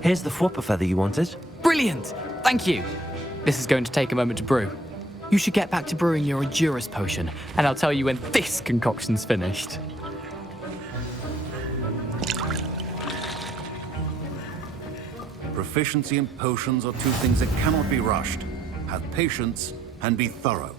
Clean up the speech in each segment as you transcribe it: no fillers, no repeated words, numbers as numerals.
Here's the flopper feather you wanted. Brilliant! Thank you! This is going to take a moment to brew. You should get back to brewing your Endurance potion, and I'll tell you when this concoction's finished. Proficiency in potions are two things that cannot be rushed. Have patience and be thorough.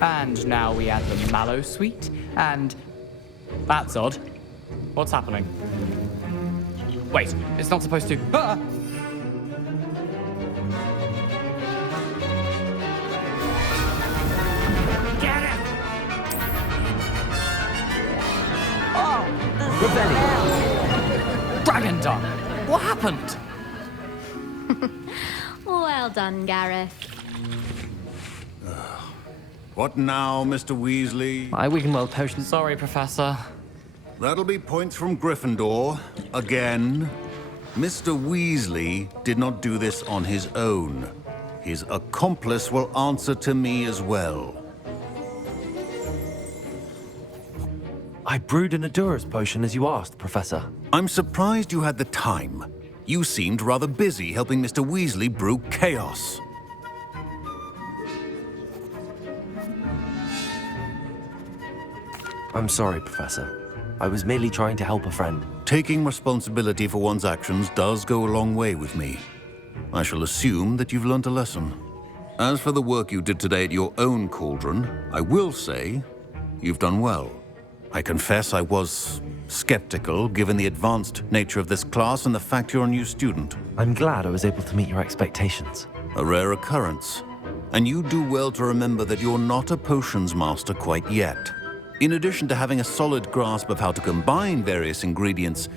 And now we add the mallow sweet, and... That's odd. What's happening? Wait, it's not supposed to... Ah! Get it! Oh! Rebellion! Dragon Dung! What happened? Well done, Gareth. What now, Mr. Weasley? My Wiggenweld potion. Sorry, Professor. That'll be points from Gryffindor. Again. Mr. Weasley did not do this on his own. His accomplice will answer to me as well. I brewed an Endurance potion as you asked, Professor. I'm surprised you had the time. You seemed rather busy helping Mr. Weasley brew chaos. I'm sorry, Professor. I was merely trying to help a friend. Taking responsibility for one's actions does go a long way with me. I shall assume that you've learnt a lesson. As for the work you did today at your own cauldron, I will say you've done well. I confess I was skeptical, given the advanced nature of this class and the fact you're a new student. I'm glad I was able to meet your expectations. A rare occurrence. And you do well to remember that you're not a potions master quite yet. In addition to having a solid grasp of how to combine various ingredients,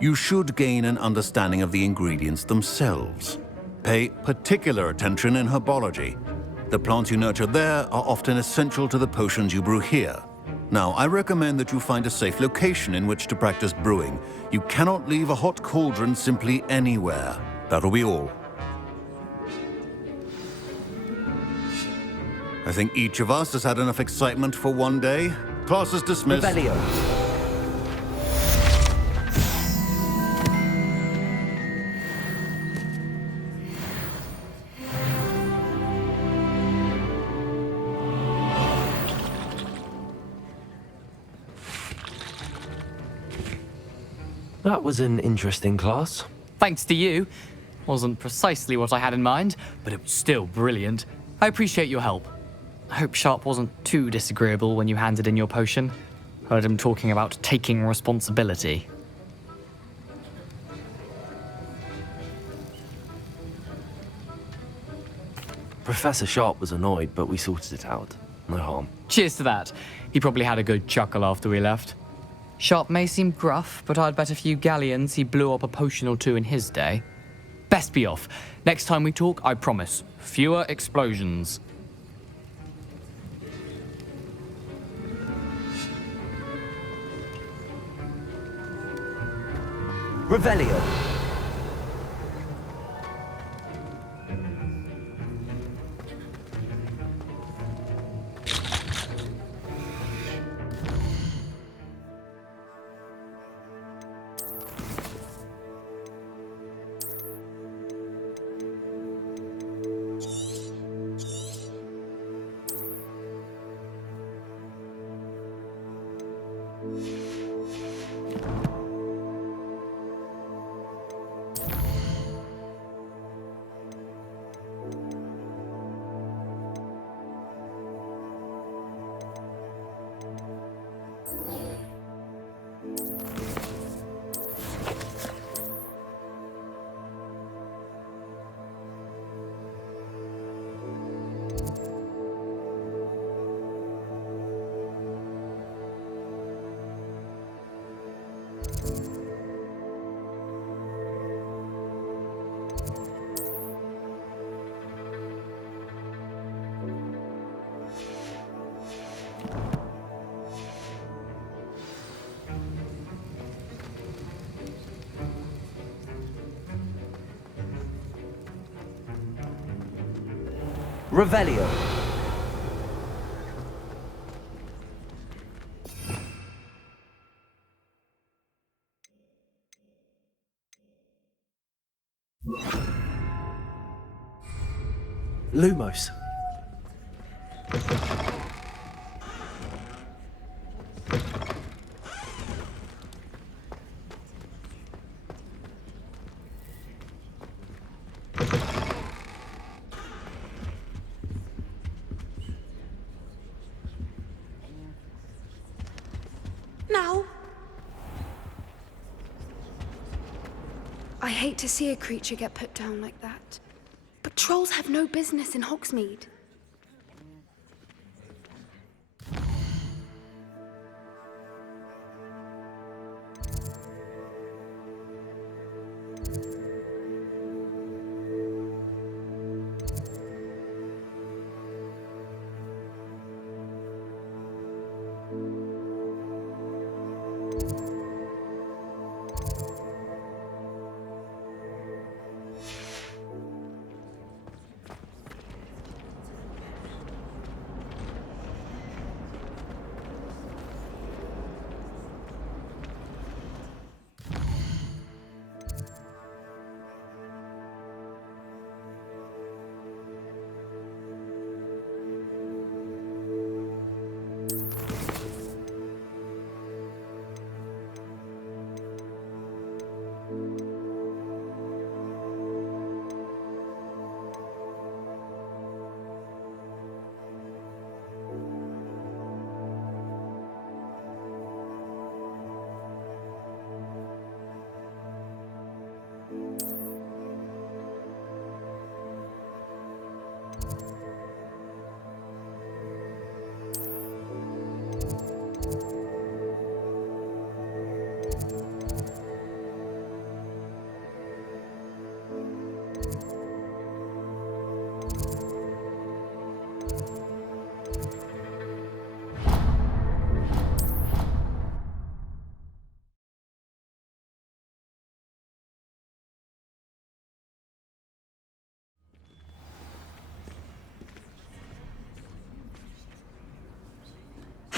you should gain an understanding of the ingredients themselves. Pay particular attention in herbology. The plants you nurture there are often essential to the potions you brew here. Now, I recommend that you find a safe location in which to practice brewing. You cannot leave a hot cauldron simply anywhere. That'll be all. I think each of us has had enough excitement for one day. Class is dismissed. Revelio. That was an interesting class. Thanks to you. Wasn't precisely what I had in mind, but it was still brilliant. I appreciate your help. I hope Sharp wasn't too disagreeable when you handed in your potion. Heard him talking about taking responsibility. Professor Sharp was annoyed, but we sorted it out. No harm. Cheers to that. He probably had a good chuckle after we left. Sharp may seem gruff, but I'd bet a few galleons he blew up a potion or two in his day. Best be off. Next time we talk, I promise. Fewer explosions. Revelio. Revelio. Lumos. Now. I hate to see a creature get put down like that. But trolls have no business in Hogsmeade.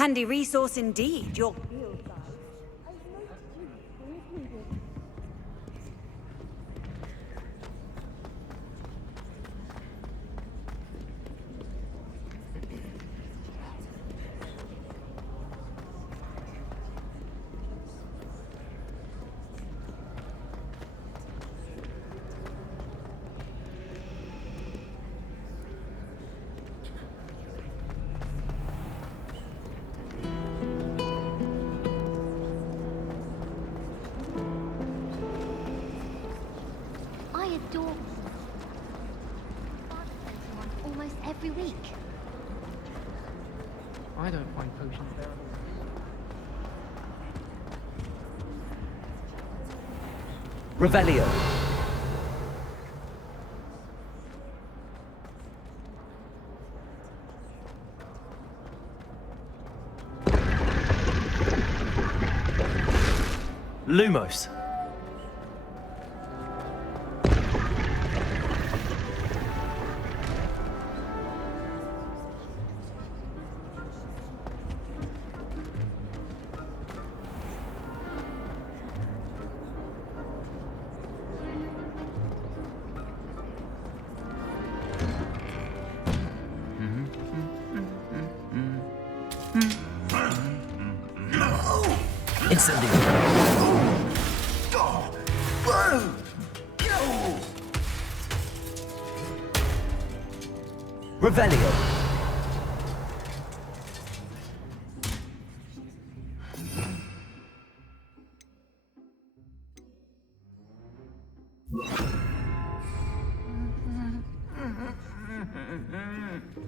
handy resource indeed, your... I adore almost every week. I don't find potions there. Revelio. Lumos. Revelio.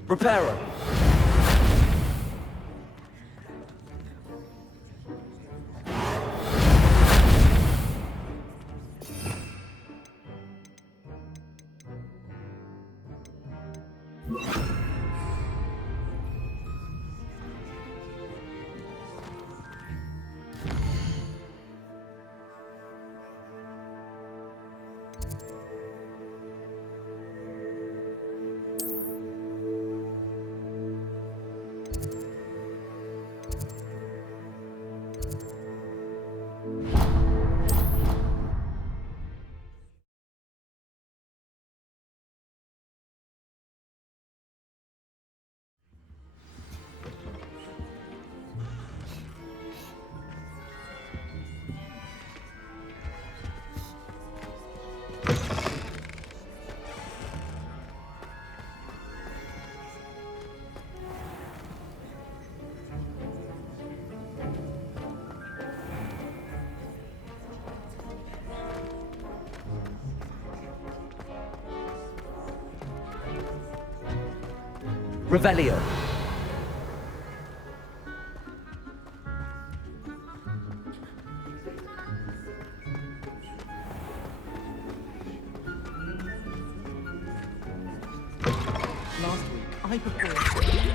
Reparo. Revelio. Last week, I performed.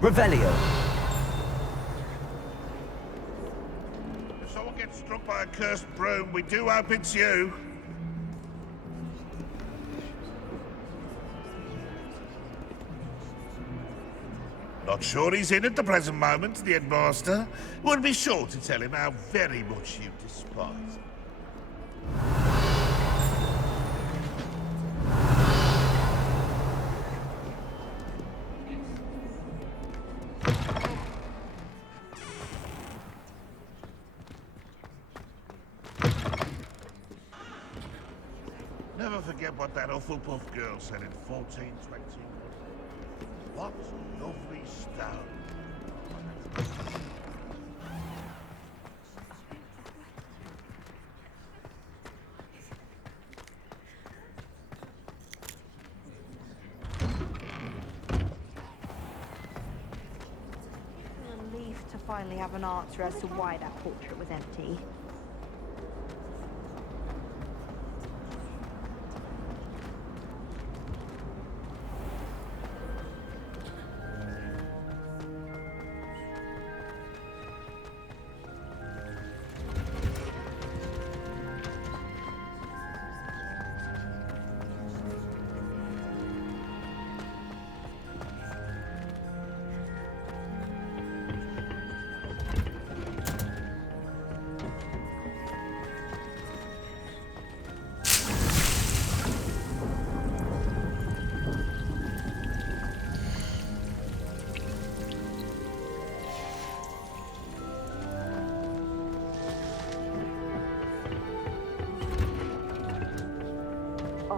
Revelio. If someone gets struck by a cursed broom, we do hope it's you. Not sure he's in at the present moment, the headmaster. Would be sure to tell him how very much you despise him. Never forget what that Hufflepuff girl said in 1420. What lovely stone. Relief to finally have an answer as to why that portrait was empty.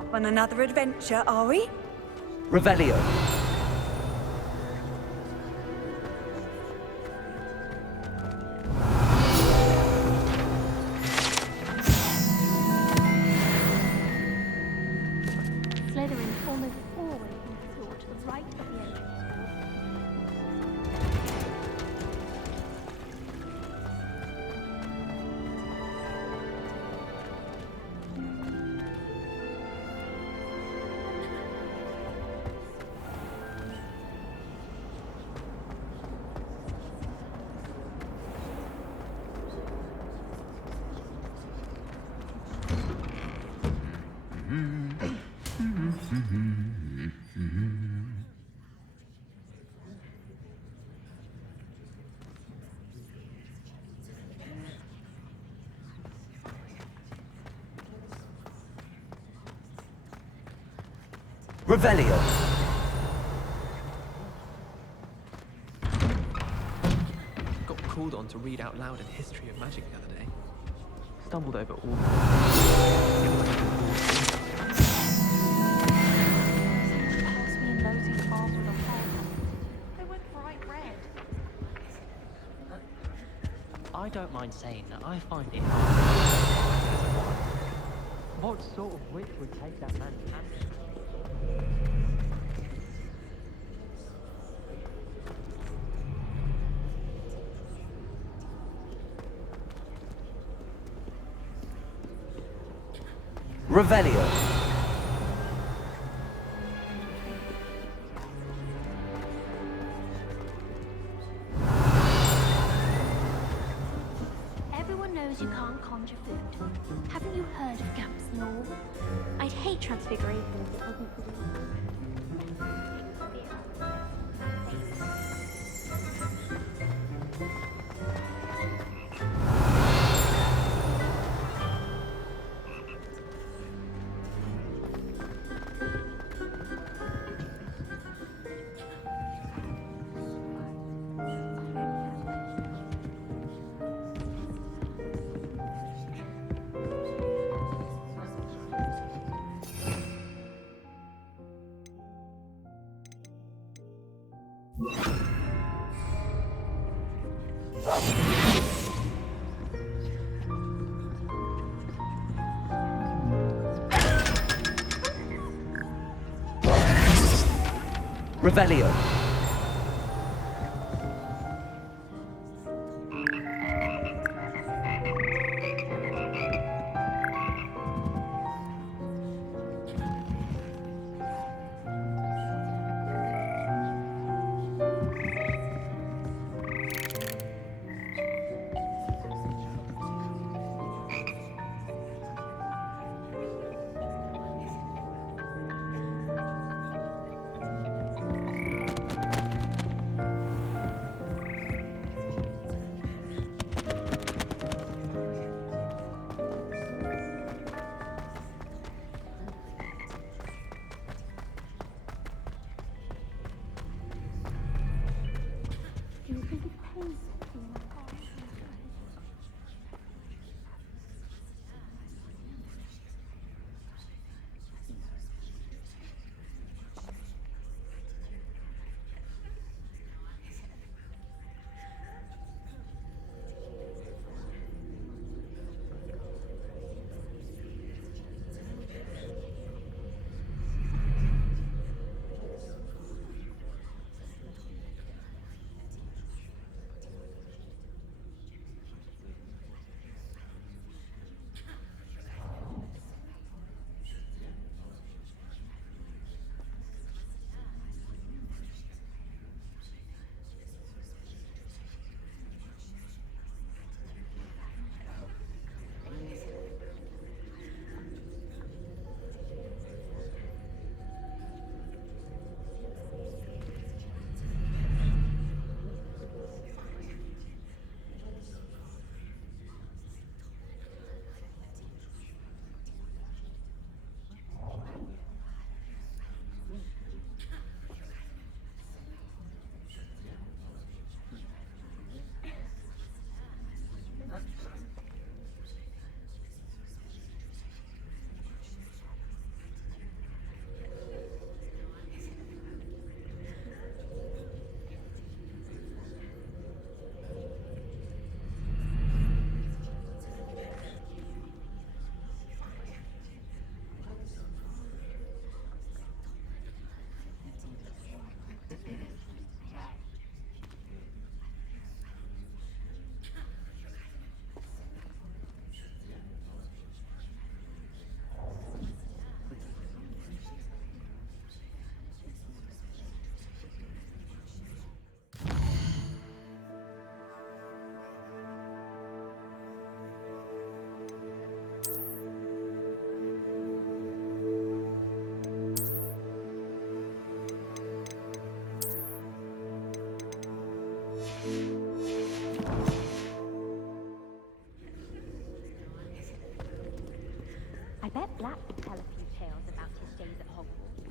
off on another adventure, are we? Revelio. Slytherin almost always thought the right of the enemy. Revelio. Got called on to read out loud a history of magic the other day. Stumbled over all. Pass me a nosy pass with a hole. They went bright red. I don't mind saying that I find it hard. What sort of witch would take that man's hand? Revelio. Everyone knows you can't conjure food. Haven't you heard of Gamp's Law? I'd hate transfiguration if it wasn't for the... Revelio.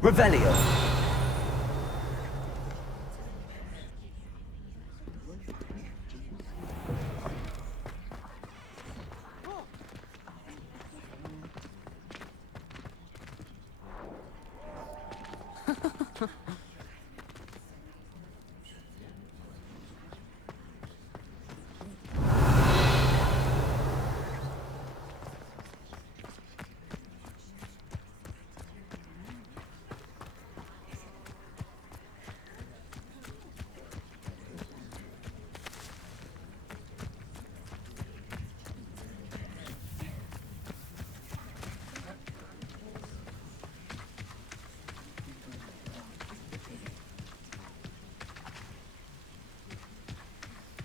Revelio.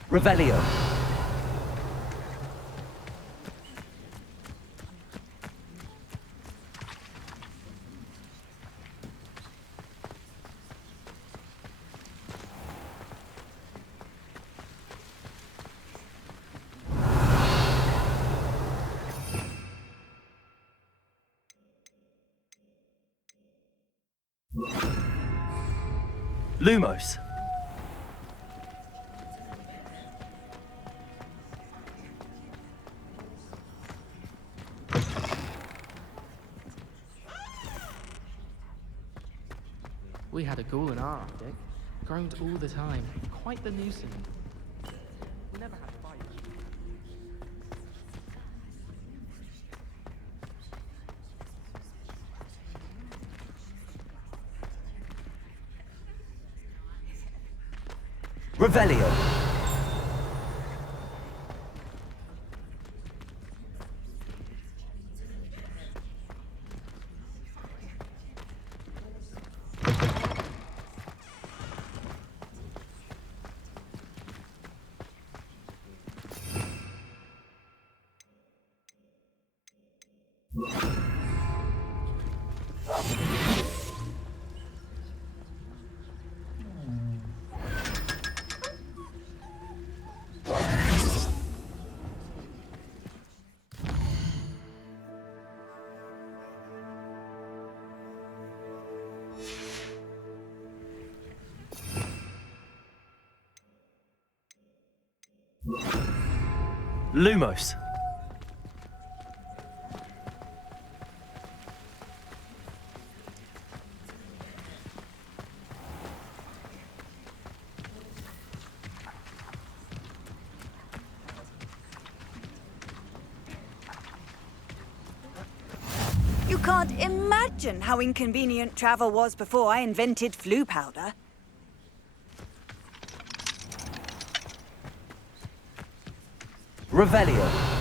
Revelio. Lumos. We had a ghoul in our attic. Groaned all the time. Quite the nuisance. We never had fights. Revelio. Lumos. You can't imagine how inconvenient travel was before I invented flu powder. Revelio.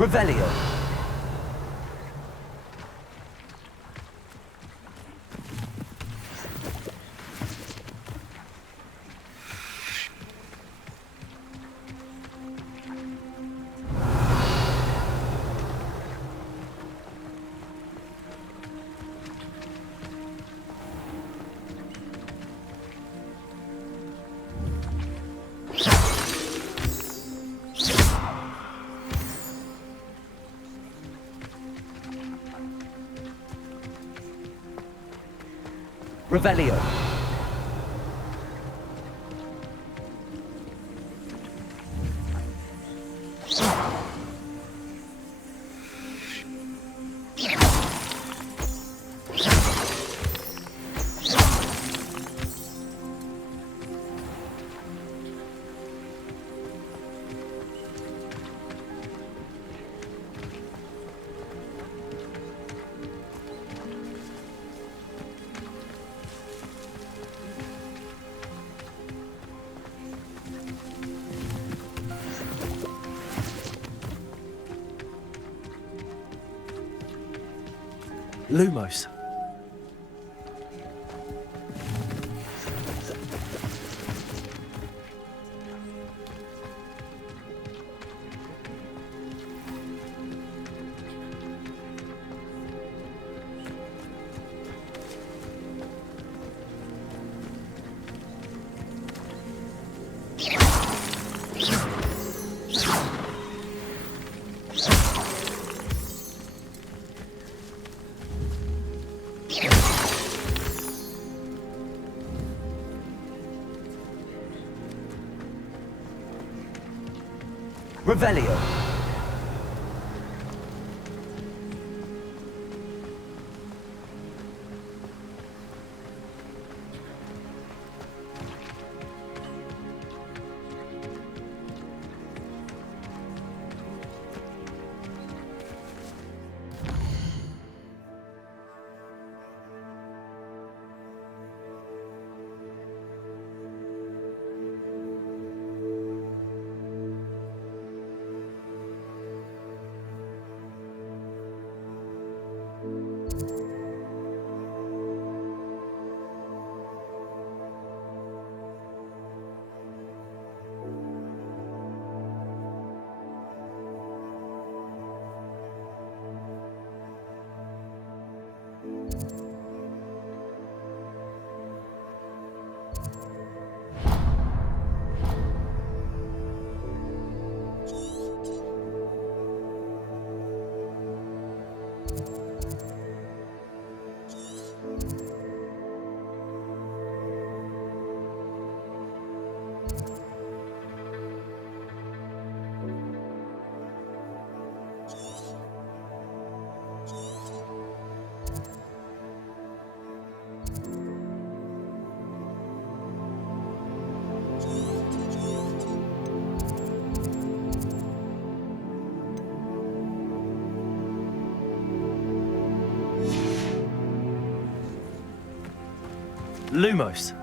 Revelio. Revelio. Lumos. Revelio. Lumos.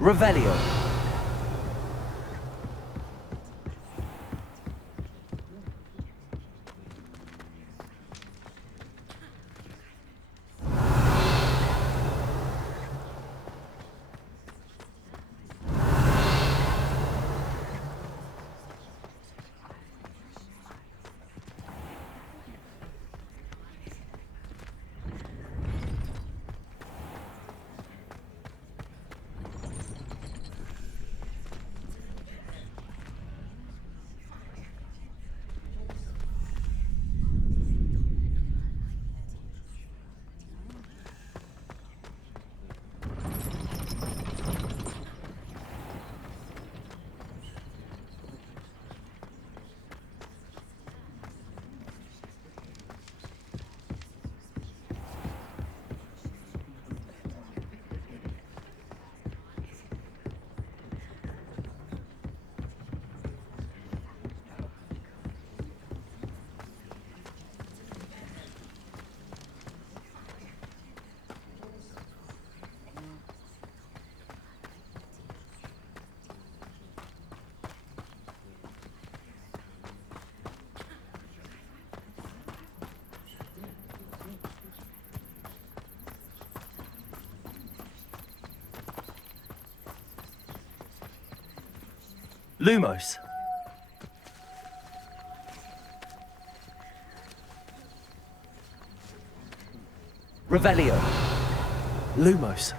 Revelio. Lumos. Revelio. Lumos.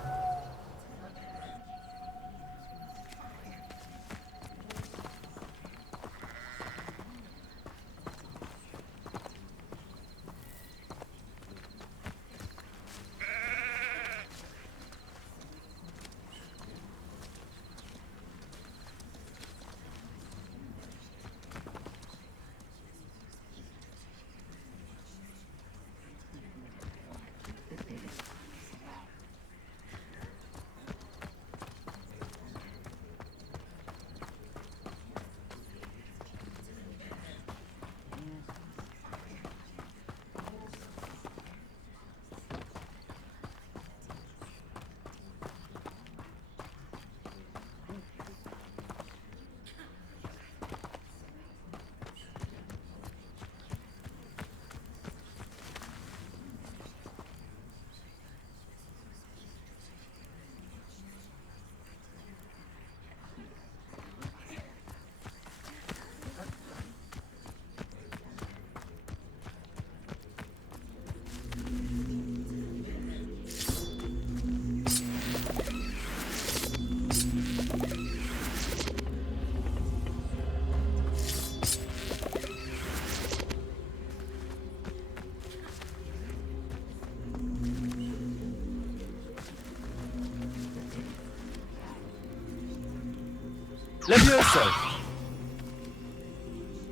Levioso.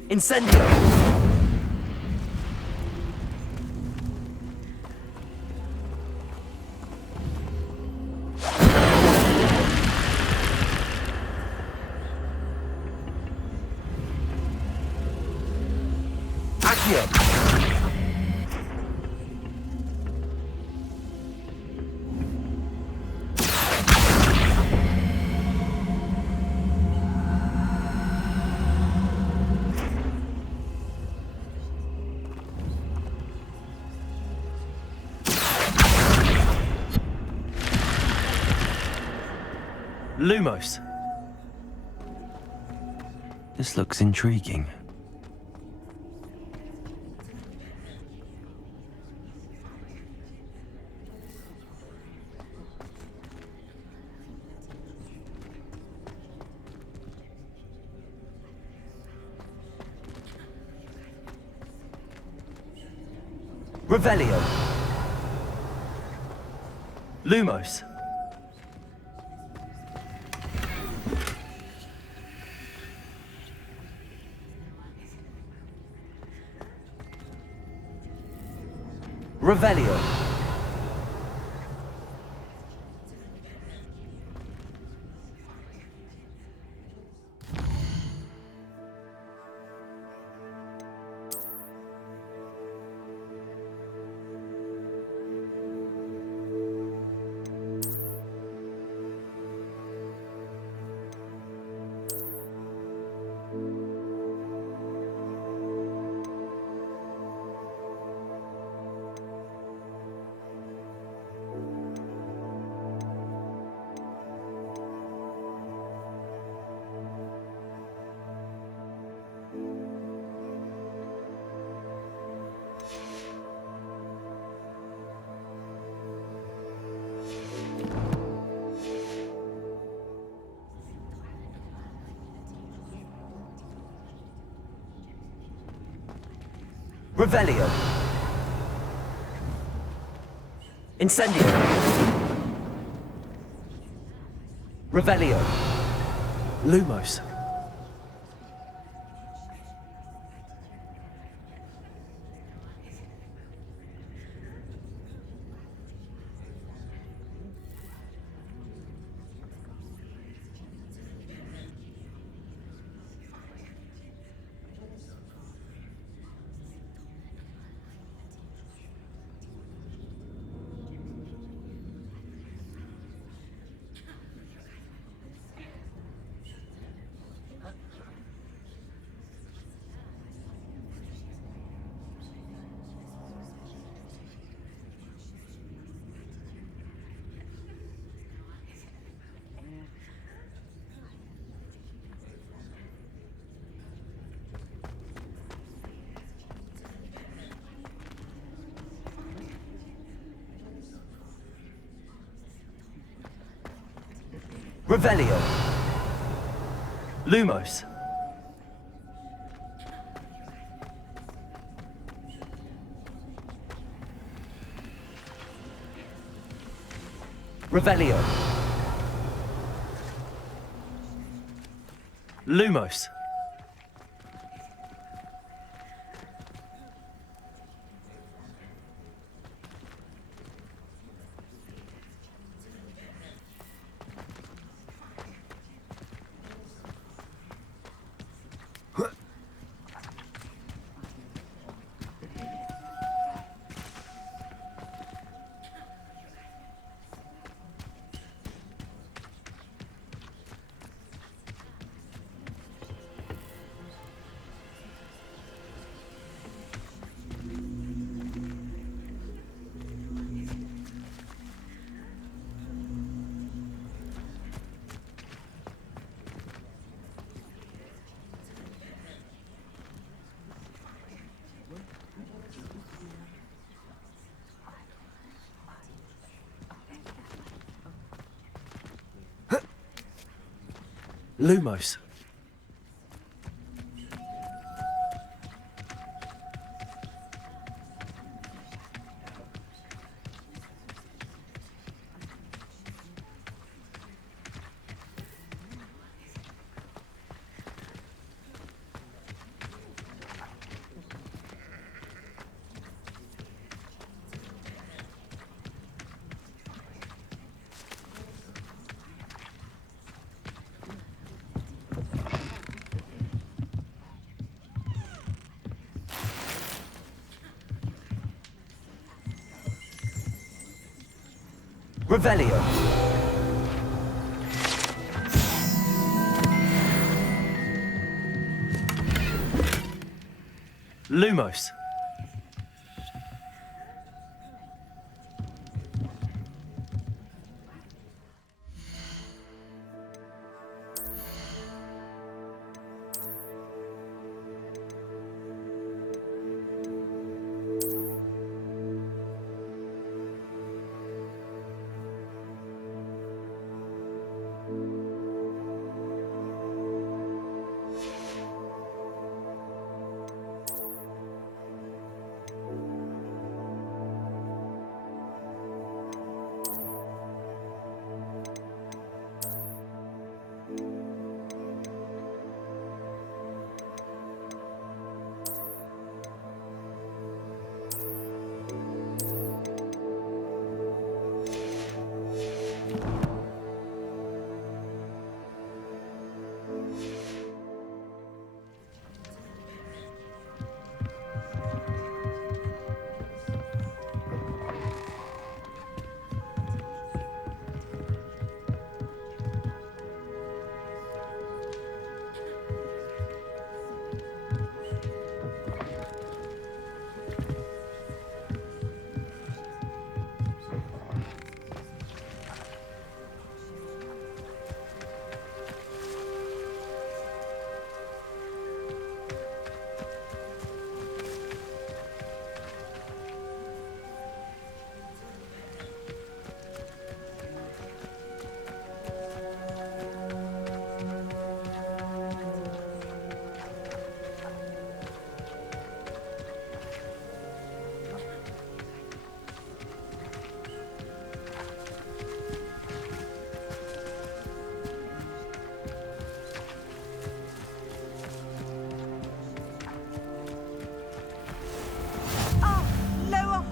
Incendio. Accio. Lumos. This looks intriguing. Revelio. Lumos. Revelio. Revelio. Incendio. Revelio. Lumos. Revelio. Lumos. Revelio. Lumos. Lumos. Revelio. Lumos.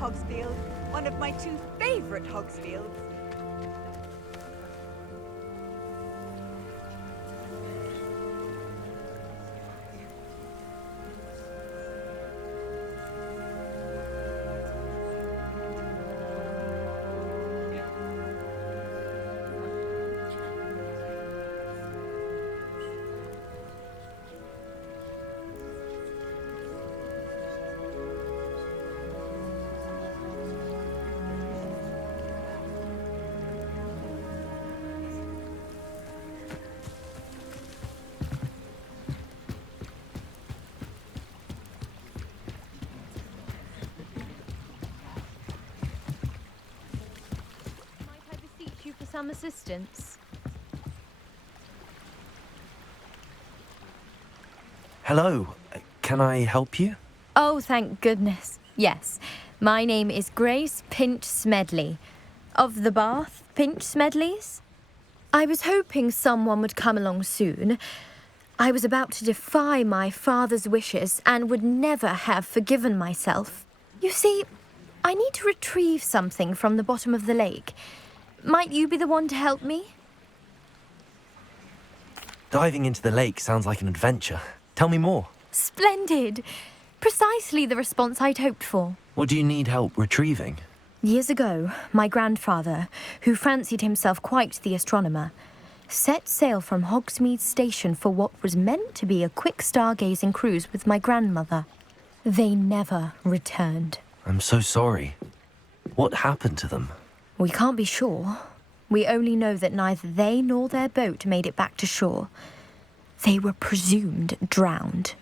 Hogsfield, one of my two favorite Hogsfields. Might I beseech you for some assistance? Hello. Can I help you? Oh, thank goodness. Yes. My name is Grace Pinch Smedley. Of the Bath Pinch Smedleys? I was hoping someone would come along soon. I was about to defy my father's wishes and would never have forgiven myself. You see, I need to retrieve something from the bottom of the lake. Might you be the one to help me? Diving into the lake sounds like an adventure. Tell me more. Splendid! Precisely the response I'd hoped for. What do you need help retrieving? Years ago, my grandfather, who fancied himself quite the astronomer, set sail from Hogsmeade Station for what was meant to be a quick stargazing cruise with my grandmother. They never returned. I'm so sorry. What happened to them? We can't be sure. We only know that neither they nor their boat made it back to shore. They were presumed drowned.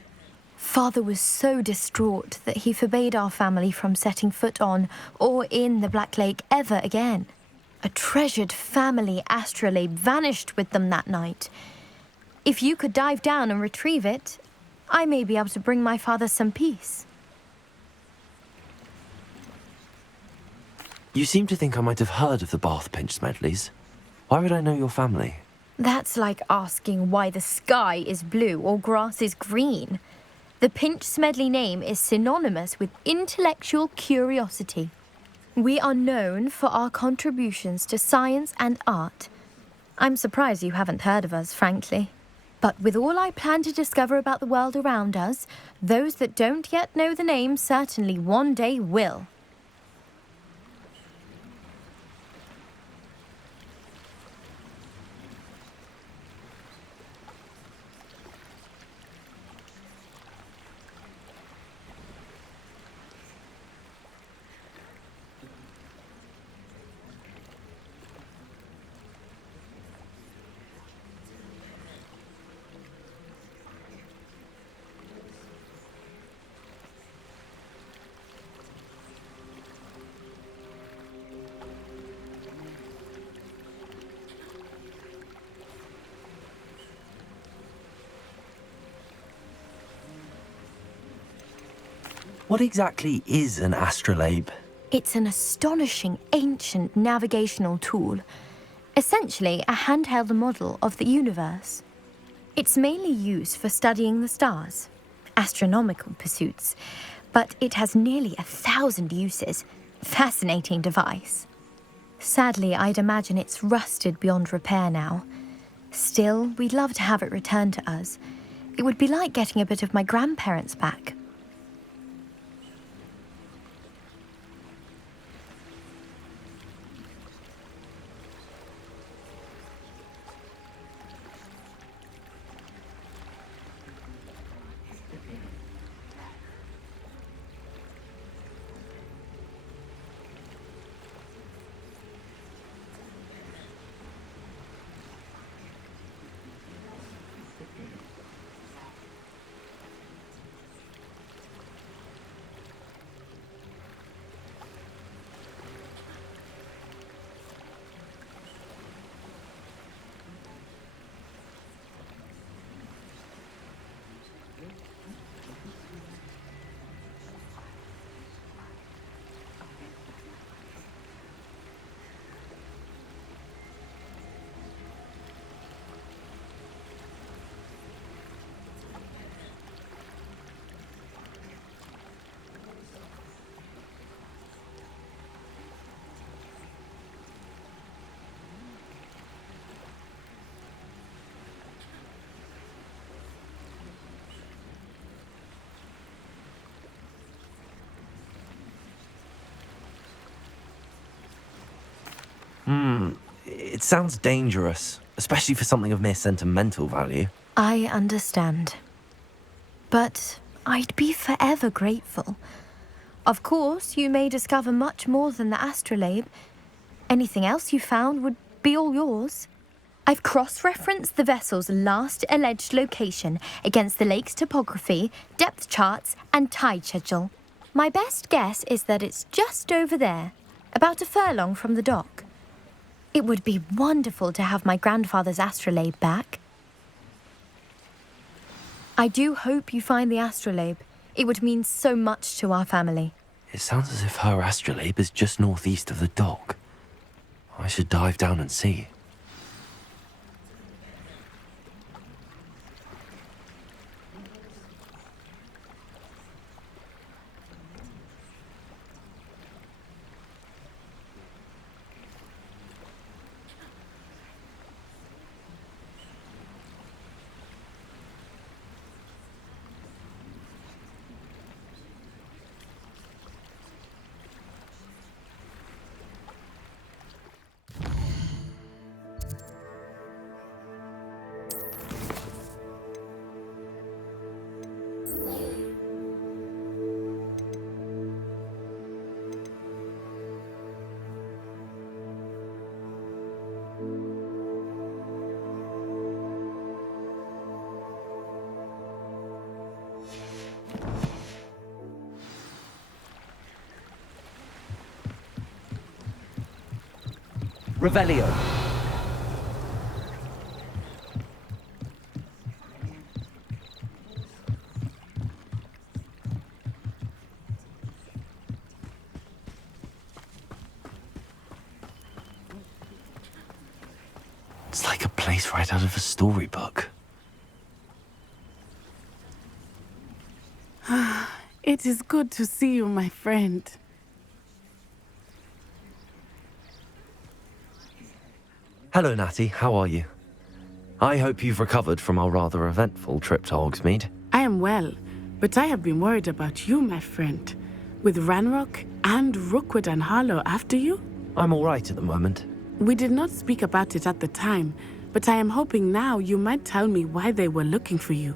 Father was so distraught that he forbade our family from setting foot on or in the Black Lake ever again. A treasured family astrolabe vanished with them that night. If you could dive down and retrieve it, I may be able to bring my father some peace. You seem to think I might have heard of the Bath Pinch Smedleys. Why would I know your family? That's like asking why the sky is blue or grass is green. The Pinch Smedley name is synonymous with intellectual curiosity. We are known for our contributions to science and art. I'm surprised you haven't heard of us, frankly. But with all I plan to discover about the world around us, those that don't yet know the name certainly one day will. What exactly is an astrolabe? It's an astonishing ancient navigational tool, essentially a handheld model of the universe. It's mainly used for studying the stars, astronomical pursuits, but it has nearly 1,000 uses. Fascinating device. Sadly, I'd imagine it's rusted beyond repair now. Still, we'd love to have it returned to us. It would be like getting a bit of my grandparents back. It sounds dangerous, especially for something of mere sentimental value. I understand. But I'd be forever grateful. Of course, you may discover much more than the astrolabe. Anything else you found would be all yours. I've cross-referenced the vessel's last alleged location against the lake's topography, depth charts, and tide schedule. My best guess is that it's just over there, about a furlong from the dock. It would be wonderful to have my grandfather's astrolabe back. I do hope you find the astrolabe. It would mean so much to our family. It sounds as if her astrolabe is just northeast of the dock. I should dive down and see. Revelio. It's like a place right out of a storybook. It is good to see you, my friend. Hello, Natty. How are you? I hope you've recovered from our rather eventful trip to Hogsmeade. I am well, but I have been worried about you, my friend. With Ranrock and Rookwood and Harlow after you? I'm all right at the moment. We did not speak about it at the time, but I am hoping now you might tell me why they were looking for you.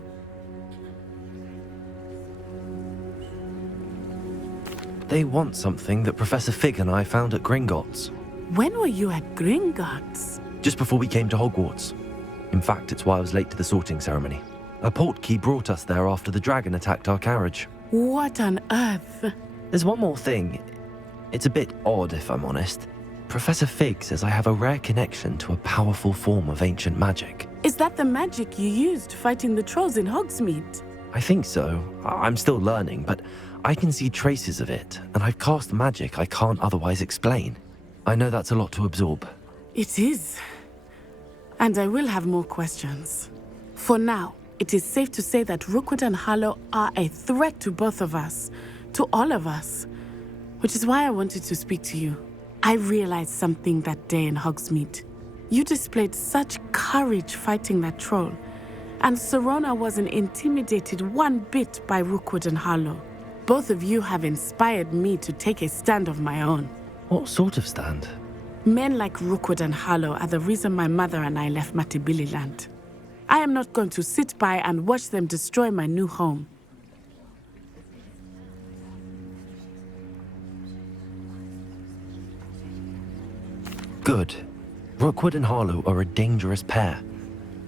They want something that Professor Fig and I found at Gringotts. When were you at Gringotts? Just before we came to Hogwarts. In fact, it's why I was late to the sorting ceremony. A portkey brought us there after the dragon attacked our carriage. What on earth? There's one more thing. It's a bit odd, if I'm honest. Professor Fig says I have a rare connection to a powerful form of ancient magic. Is that the magic you used fighting the trolls in Hogsmeade? I think so. I'm still learning, but I can see traces of it, and I've cast magic I can't otherwise explain. I know that's a lot to absorb. It is. And I will have more questions. For now, it is safe to say that Rookwood and Harlow are a threat to both of us, to all of us, which is why I wanted to speak to you. I realized something that day in Hogsmeade. You displayed such courage fighting that troll, and Serona wasn't intimidated one bit by Rookwood and Harlow. Both of you have inspired me to take a stand of my own. What sort of stand? Men like Rookwood and Harlow are the reason my mother and I left Matabeleland. I am not going to sit by and watch them destroy my new home. Good. Rookwood and Harlow are a dangerous pair.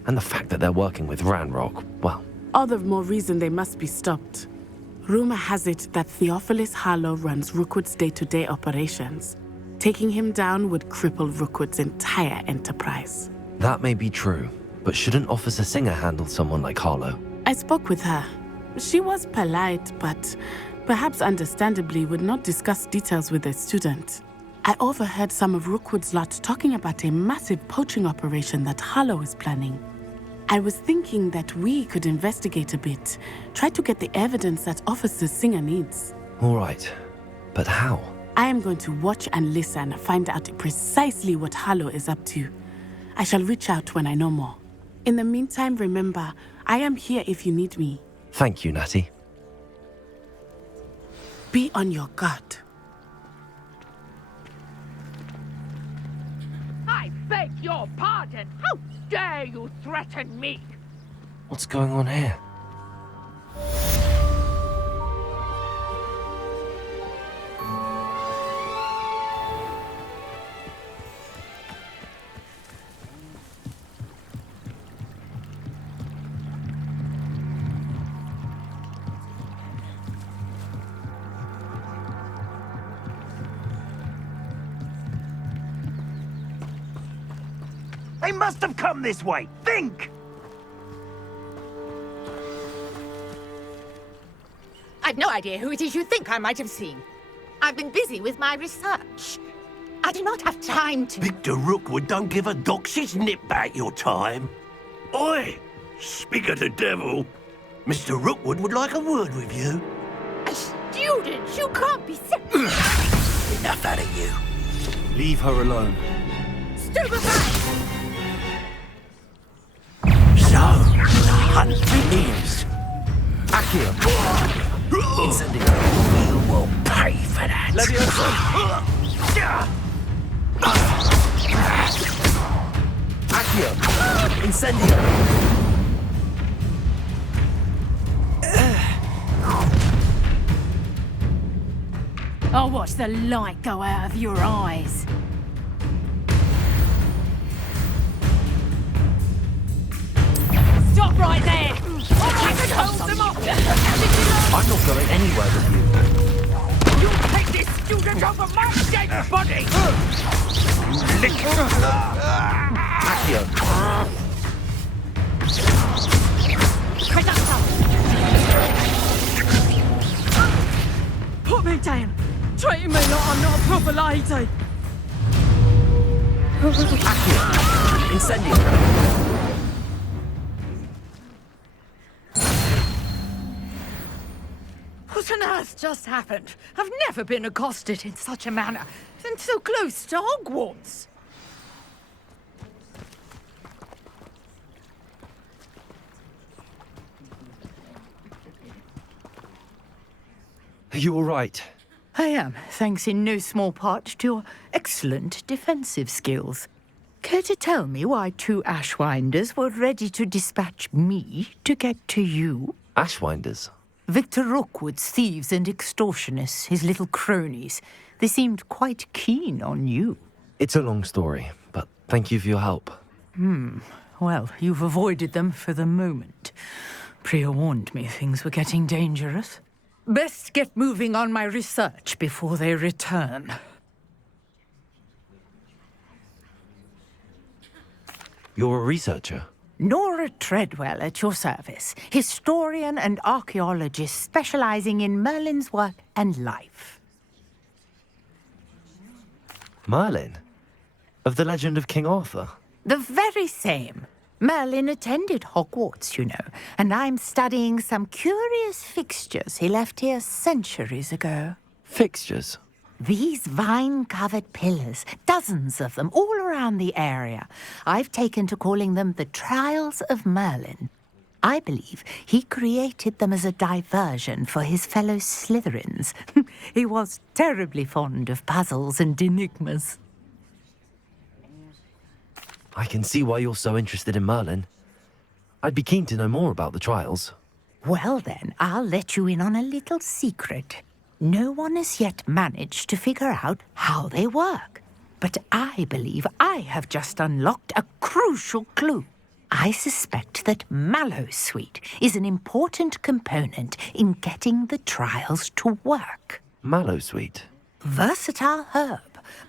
And the fact that they're working with Ranrock, well... All the more reason they must be stopped. Rumor has it that Theophilus Harlow runs Rookwood's day-to-day operations. Taking him down would cripple Rookwood's entire enterprise. That may be true, but shouldn't Officer Singer handle someone like Harlow? I spoke with her. She was polite, but perhaps understandably would not discuss details with a student. I overheard some of Rookwood's lot talking about a massive poaching operation that Harlow is planning. I was thinking that we could investigate a bit, try to get the evidence that Officer Singer needs. All right, but how? I am going to watch and listen, find out precisely what Harlow is up to. I shall reach out when I know more. In the meantime, remember, I am here if you need me. Thank you, Natty. Be on your guard. I beg your pardon. How dare you threaten me? What's going on here? They must have come this way. Think! I've no idea who it is you think I might have seen. I've been busy with my research. I do not have time to... Victor Rookwood don't give a dox's nip back your time. Oi! Speak of the devil. Mr. Rookwood would like a word with you. A student? You can't be... Enough out of you. Leave her alone. Stupefy! So, the hunt begins. Accio! Incendio! You will pay for that. Levioso! Accio! Incendio! I'll watch the light go out of your eyes. Stop right there! I can hold them off! I'm not going anywhere with you. You take this student over my dead body! Accio! Put me down! Treating me like I'm not a proper lady! Accio! Incendio! What on earth just happened? I've never been accosted in such a manner, and so close to Hogwarts. Are you all right? I am, thanks in no small part to your excellent defensive skills. Care to tell me why 2 Ashwinders were ready to dispatch me to get to you? Ashwinders? Victor Rookwood's thieves and extortionists, his little cronies. They seemed quite keen on you. It's a long story, but thank you for your help. Well, you've avoided them for the moment. Priya warned me things were getting dangerous. Best get moving on my research before they return. You're a researcher? Nora Treadwell at your service, historian and archaeologist specializing in Merlin's work and life. Merlin? Of the legend of King Arthur? The very same. Merlin attended Hogwarts, you know, and I'm studying some curious fixtures he left here centuries ago. Fixtures? These vine-covered pillars, dozens of them, all around the area. I've taken to calling them the Trials of Merlin. I believe he created them as a diversion for his fellow Slytherins. He was terribly fond of puzzles and enigmas. I can see why you're so interested in Merlin. I'd be keen to know more about the trials. Well then, I'll let you in on a little secret. No one has yet managed to figure out how they work. But I believe I have just unlocked a crucial clue. I suspect that Mallowsweet is an important component in getting the trials to work. Mallowsweet? Versatile herb.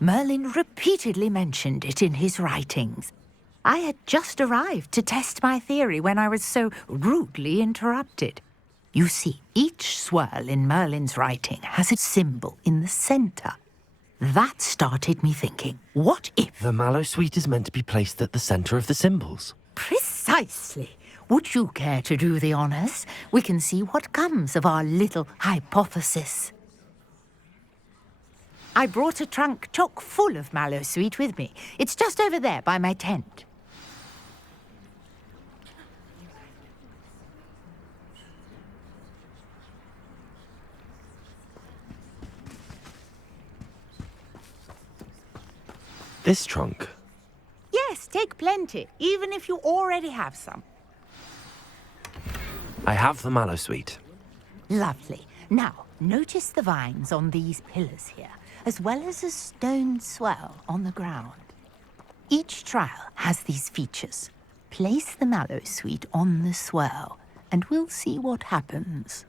Merlin repeatedly mentioned it in his writings. I had just arrived to test my theory when I was so rudely interrupted. You see, each swirl in Merlin's writing has a symbol in the center. That started me thinking, what if... The Mallowsweet is meant to be placed at the center of the symbols. Precisely. Would you care to do the honors? We can see what comes of our little hypothesis. I brought a trunk chock full of Mallowsweet with me. It's just over there by my tent. This trunk? Yes, take plenty, even if you already have some. I have the Mallowsweet. Lovely. Now, notice the vines on these pillars here, as well as a stone swell on the ground. Each trial has these features. Place the Mallowsweet on the swell, and we'll see what happens.